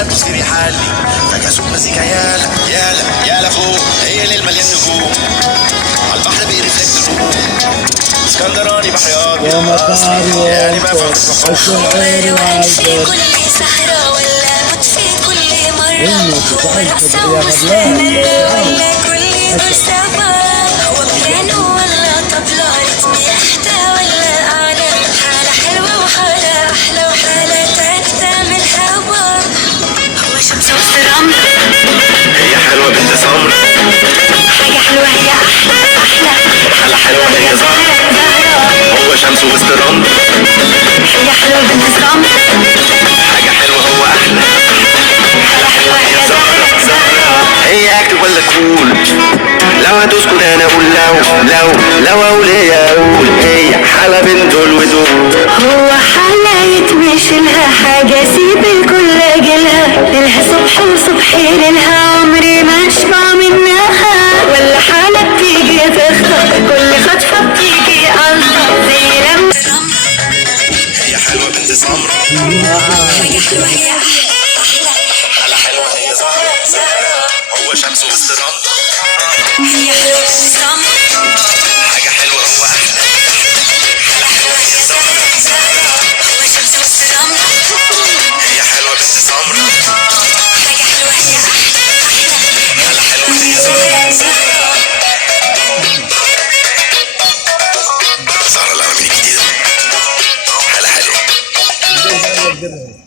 البنات بتشتري حالي فجأة صوت مزيكا يالا يالا يالا فوق هي ليل مليان نجوم عالبحر بيرفلكت النجوم اسكندراني بحر ابيض يا مطار يعني ما فهمت الشعير والعذر كل سهرة ولا موت في كل مرة إنه تفعل ورقصة يا ومساندة غبلان ولا كل دور سوا وبيانو ولا طبلة رتم يحتى ولا أعلى حالة حلوة وحالة أحلى وحالة تالتة من الهوا هو شمس وسط الرمل هي حلوة بنت سمر حاجة حلوة هي أحلى أحلى حالة حلوة هي زهرة هو شمس وسط رمل هي حلوة بنت الرمل حاجة حلوة هو أحلى حالة حلوة هي زهرة زهرة هي أكتب ولا تقول لو هتسكت أنا أقول لو أقول هي أقول هي حالة بين دول ودول هو حالة يتمشي لها حاجة سيب الكل أجلها لها صبح وصبحي لها عمري ما أشبع منها ولا حالة بتيجي تخطف كل خطفة بتيجي ألطف زي لما هي حلوة بنت سمر حاجة حلوة هي أحلى حالة حلوة هي زهرة هو شمس وسط رمل هي حلوة بالسمر حاجة حلوة هو أحلى حالة حلوة هي زهرة هو شمس وسط الرمل هي حلوة بنت سمر حاجة حلوة هي أحلى حالة حلوة هي زهرة زهرة العالمين الجديدة حالة حلوة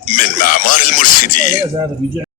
من معمار المرشدين.